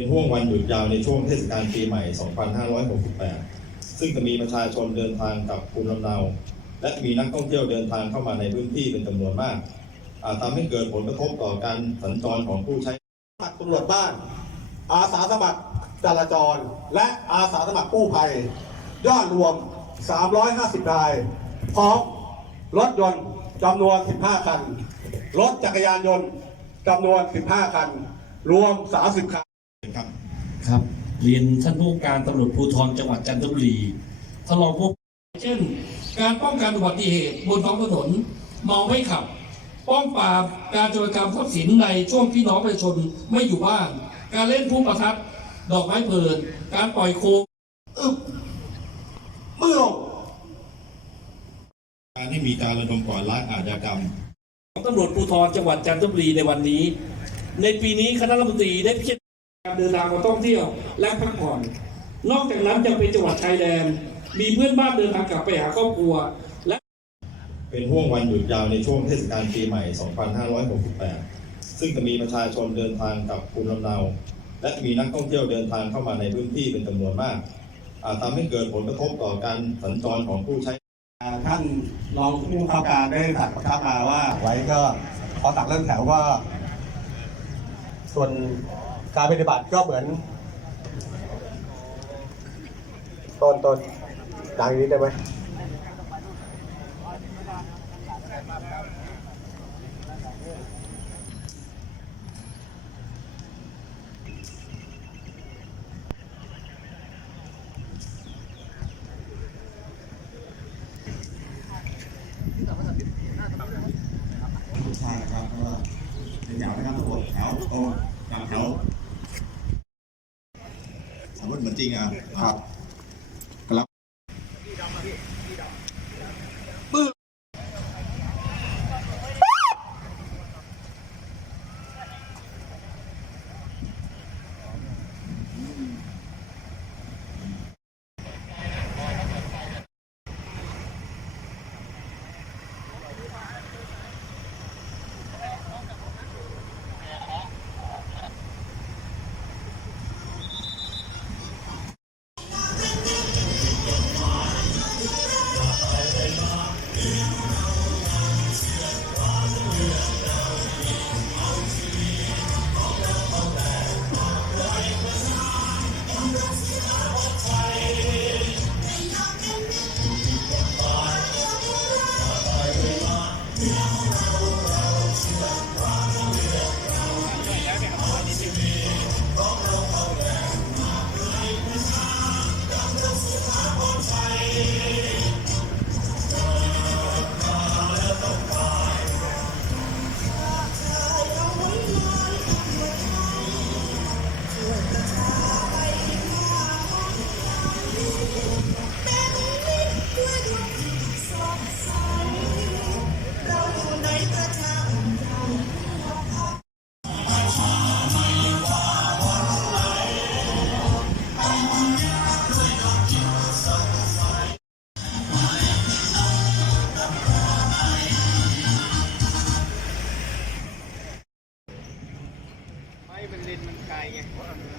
เป็นห่วงวันหยุดยาวในช่วงเทศกาลปีใหม่ 2568 ซึ่งจะมีประชาชนเดินทางกลับภูมิลำเนา และมีนักท่องเที่ยวเดินทางเข้ามาในพื้นที่เป็นจำนวนมาก อาจทำให้เกิดผลกระทบต่อการสัญจรของผู้ใช้ตำรวจบ้าน อาสาสมัครจราจร และอาสาสมัครกู้ภัย ยอดรวม 350 ราย พร้อมรถยนต์จำนวน 15 คัน รถจักรยานยนต์จำนวน 15 คัน รวม 30 คัน ครับเรียนท่านผู้การตำรวจภูธรจังหวัดจันทบุรีท่านรองผู้เช่น การป้องกันอุบัติเหตุบนท้องถนนเมาไม่ขับ ป้องปราบการจรกรรมทรัพย์สินในช่วงพี่น้องประชาชนไม่อยู่บ้าน การเล่นผู้ประทัดดอกไม้เพลิน การปล่อยโคมมือการให้มีการระดมก่อล้างอาชญากรรมตำรวจภูธรจังหวัดจันทบุรีในวันนี้ ในปีนี้คณะรัฐมนตรีได้พิจารณา การเดินทางมาท่องเที่ยวและพักผ่อน นอกจากนั้นยังเป็นจังหวัดชายแดน มีเพื่อนบ้านเดินทางกลับไปหาครอบครัว และเป็นห่วงวันหยุดยาวในช่วงเทศกาลปีใหม่ 2568 ซึ่งจะมีประชาชนเดินทางกลับภูมิลำเนา และมีนักท่องเที่ยวเดินทางเข้ามาในพื้นที่เป็นจำนวนมาก อาจทำให้เกิดผลกระทบต่อการสัญจรของผู้ใช้ ท่านรองผู้บังคับการได้สั่งประทับมาว่าไว้ก็พอตักเริ่มแถวก็ส่วน การปฏิบัติก็เหมือนต้นต้นดังนี้ได้ไหมทุกท่านนะครับก็เป็นแถวนะครับทุกคนแถวตรงกลางแถว สมม ไม่เป็นเลนมันไกลไง